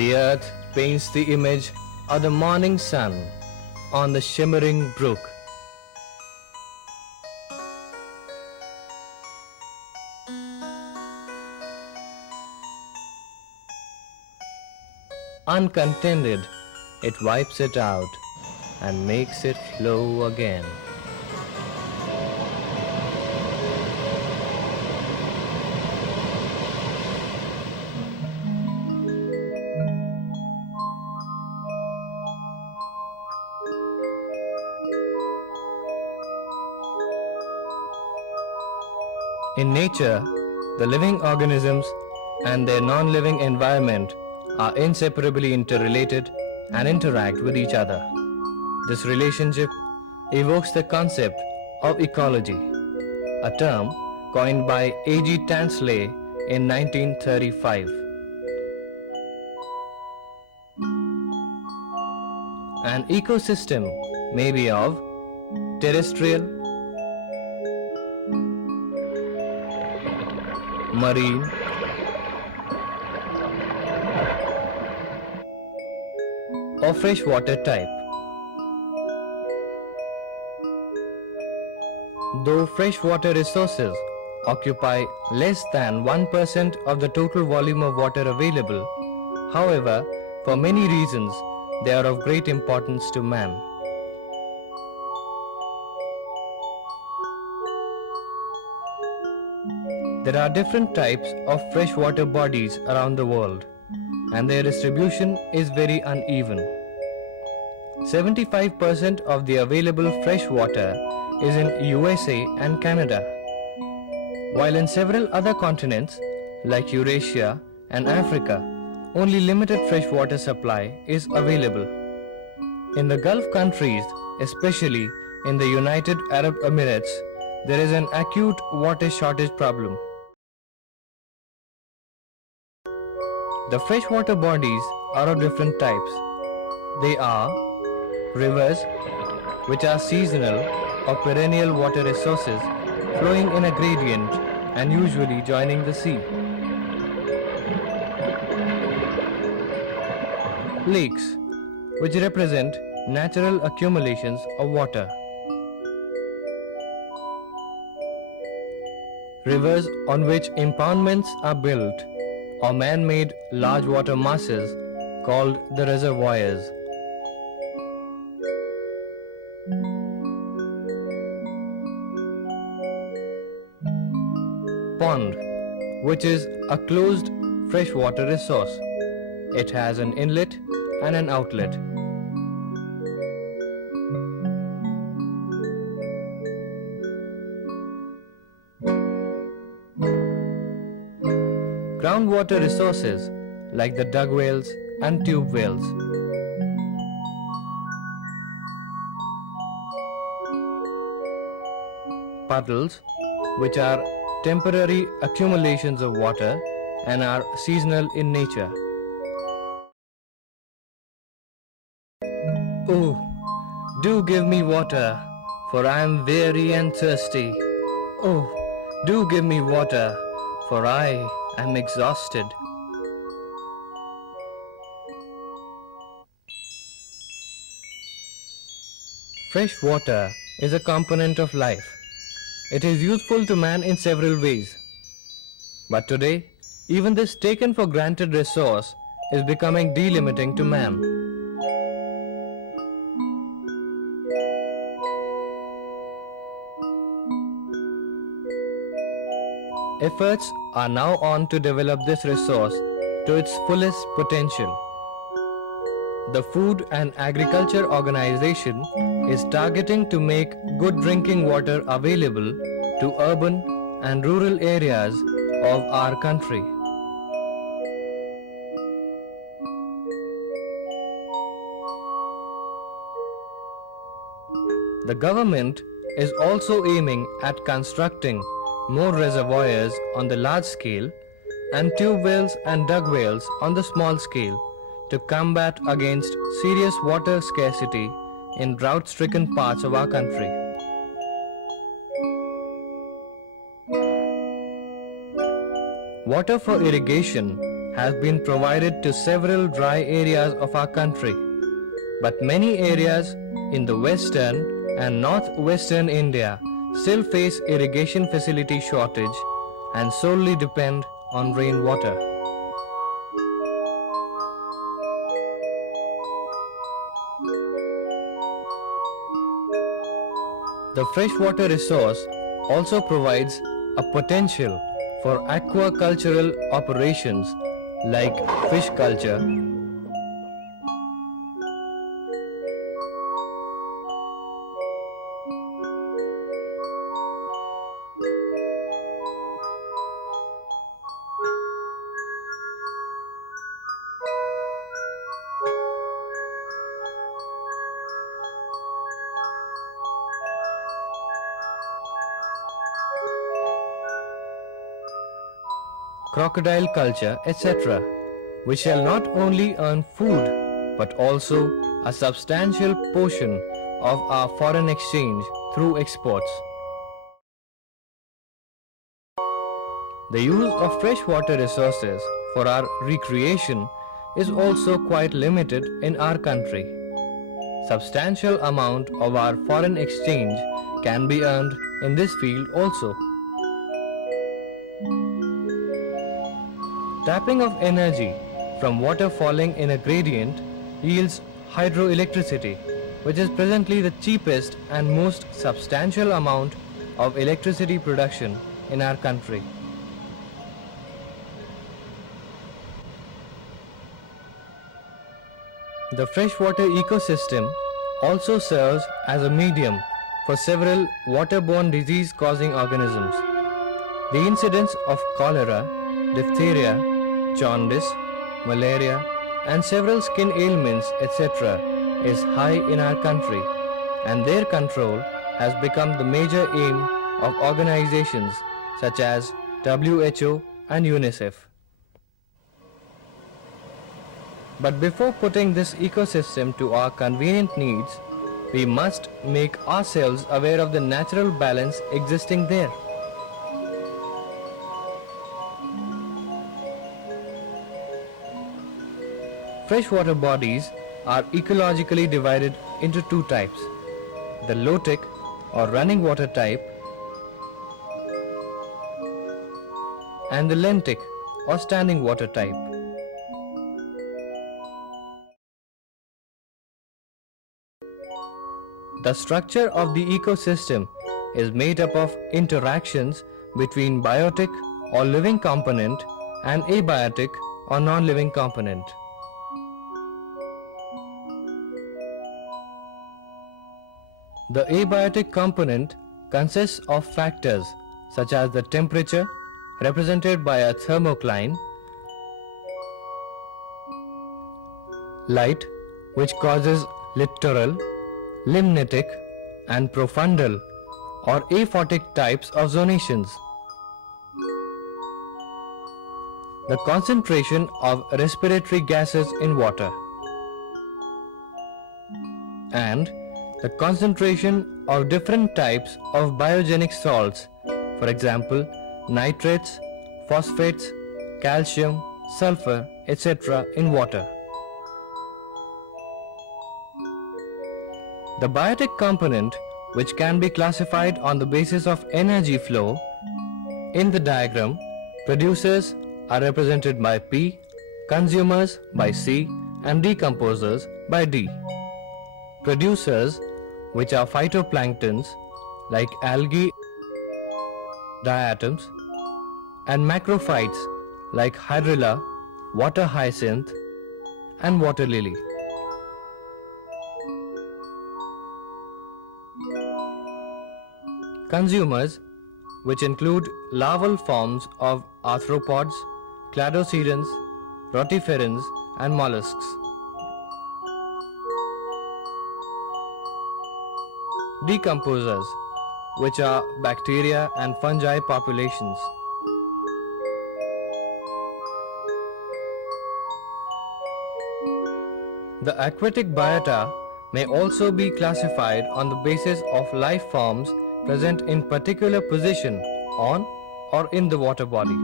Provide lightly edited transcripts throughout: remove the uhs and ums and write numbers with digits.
The earth paints the image of the morning sun on the shimmering brook. Uncontented, it wipes it out and makes it flow again. In nature, the living organisms and their non-living environment are inseparably interrelated and interact with each other. This relationship evokes the concept of ecology, a term coined by A.G. TANSLEY in 1935. An ecosystem may be of terrestrial, marine, or freshwater type. Though freshwater resources occupy less than 1% of the total volume of water available, however, for many reasons, they are of great importance to man. There are different types of freshwater bodies around the world, and their distribution is very uneven. 75% of the available fresh water is in USA and Canada, while in several other continents like Eurasia and Africa, only limited freshwater supply is available. In the Gulf countries, especially in the United Arab Emirates, there is an acute water shortage problem. The freshwater bodies are of different types. They are rivers, which are seasonal or perennial water resources flowing in a gradient and usually joining the sea. Lakes, which represent natural accumulations of water. Rivers on which impoundments are built or man-made large water masses called the reservoirs. Pond, which is a closed freshwater resource. It has an inlet and an outlet. Groundwater resources like the dug wells and tube wells. Puddles, which are temporary accumulations of water and are seasonal in nature. Oh, do give me water, for I am weary and thirsty. Oh, do give me water, for I am exhausted. Fresh water is a component of life. It is useful to man in several ways. But today, even this taken for granted resource is becoming delimiting to man. Efforts are now on to develop this resource to its fullest potential. The Food and Agriculture Organization is targeting to make good drinking water available to urban and rural areas of our country. The government is also aiming at constructing more reservoirs on the large scale and tube wells and dug wells on the small scale to combat against serious water scarcity in drought-stricken parts of our country. Water for irrigation has been provided to several dry areas of our country, but many areas in the western and northwestern India still face irrigation facility shortage and solely depend on rainwater. The freshwater resource also provides a potential for aquacultural operations like fish culture, crocodile culture, etc., which shall not only earn food but also a substantial portion of our foreign exchange through exports. The use of freshwater resources for our recreation is also quite limited in our country. Substantial amount of our foreign exchange can be earned in this field also. Tapping of energy from water falling in a gradient yields hydroelectricity, which is presently the cheapest and most substantial amount of electricity production in our country. The freshwater ecosystem also serves as a medium for several waterborne disease-causing organisms. The incidence of cholera, diphtheria, jaundice, malaria, and several skin ailments, etc., is high in our country, and their control has become the major aim of organizations such as WHO and UNICEF. But before putting this ecosystem to our convenient needs, we must make ourselves aware of the natural balance existing there. Freshwater bodies are ecologically divided into two types: the lotic or running water type and the lentic or standing water type. The structure of the ecosystem is made up of interactions between biotic or living component and abiotic or non-living component. The abiotic component consists of factors such as the temperature, represented by a thermocline, light, which causes littoral, limnitic, and profundal or aphotic types of zonations, the concentration of respiratory gases in water, and the concentration of different types of biogenic salts, for example, nitrates, phosphates, calcium, sulfur, etc. in water. The biotic component, which can be classified on the basis of energy flow, in the diagram, producers are represented by P, consumers by C, and decomposers by D. Producers, which are phytoplanktons like algae, diatoms, and macrophytes like hydrilla, water hyacinth, and water lily. Consumers, which include larval forms of arthropods, cladocerians, rotiferans, and mollusks. Decomposers, which are bacteria and fungi populations. The aquatic biota may also be classified on the basis of life forms present in particular position on or in the water body,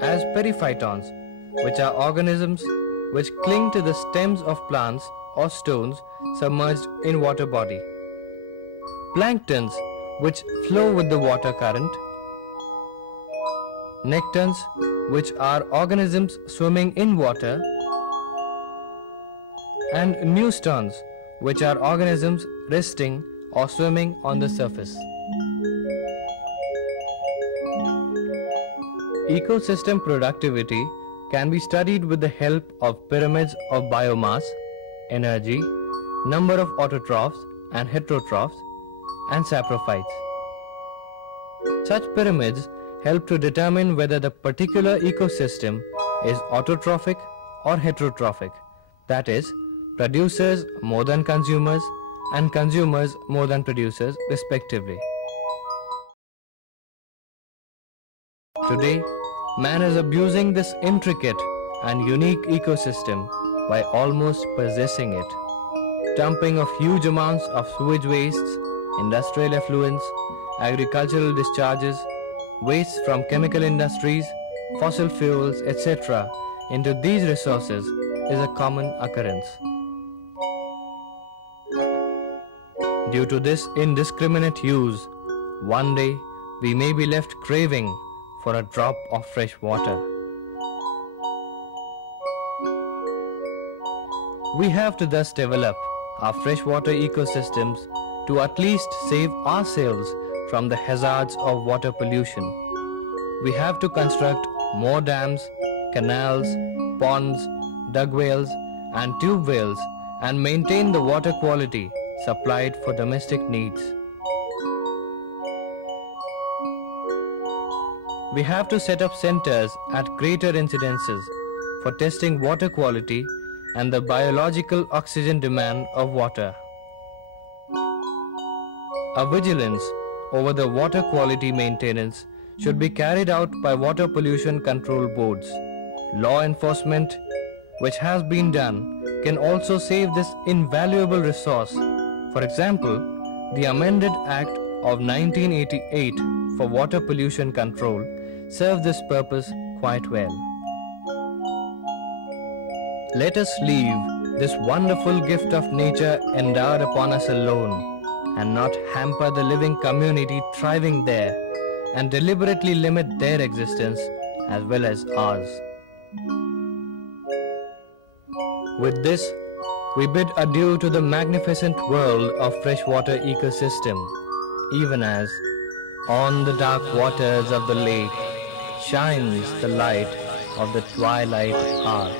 as periphytons, which are organisms which cling to the stems of plants or stones submerged in water body. Planktons, which flow with the water current. Nectons, which are organisms swimming in water. And neustons, which are organisms resting or swimming on the surface. Ecosystem productivity can be studied with the help of pyramids of biomass, energy, number of autotrophs and heterotrophs, and saprophytes. Such pyramids help to determine whether the particular ecosystem is autotrophic or heterotrophic, that is, producers more than consumers and consumers more than producers respectively. Today, man is abusing this intricate and unique ecosystem by almost possessing it, dumping of huge amounts of sewage wastes, industrial effluents, agricultural discharges, waste from chemical industries, fossil fuels, etc. into these resources is a common occurrence. Due to this indiscriminate use, one day we may be left craving for a drop of fresh water. We have to thus develop our freshwater ecosystems to at least save ourselves from the hazards of water pollution. We have to construct more dams, canals, ponds, dug wells and tube wells and maintain the water quality supplied for domestic needs. We have to set up centers at greater incidences for testing water quality and the biological oxygen demand of water. A vigilance over the water quality maintenance should be carried out by water pollution control boards. Law enforcement, which has been done, can also save this invaluable resource. For example, the amended Act of 1988 for water pollution control serves this purpose quite well. Let us leave this wonderful gift of nature endowed upon us alone and not hamper the living community thriving there and deliberately limit their existence as well as ours. With this, we bid adieu to the magnificent world of freshwater ecosystem, even as on the dark waters of the lake shines the light of the twilight hour.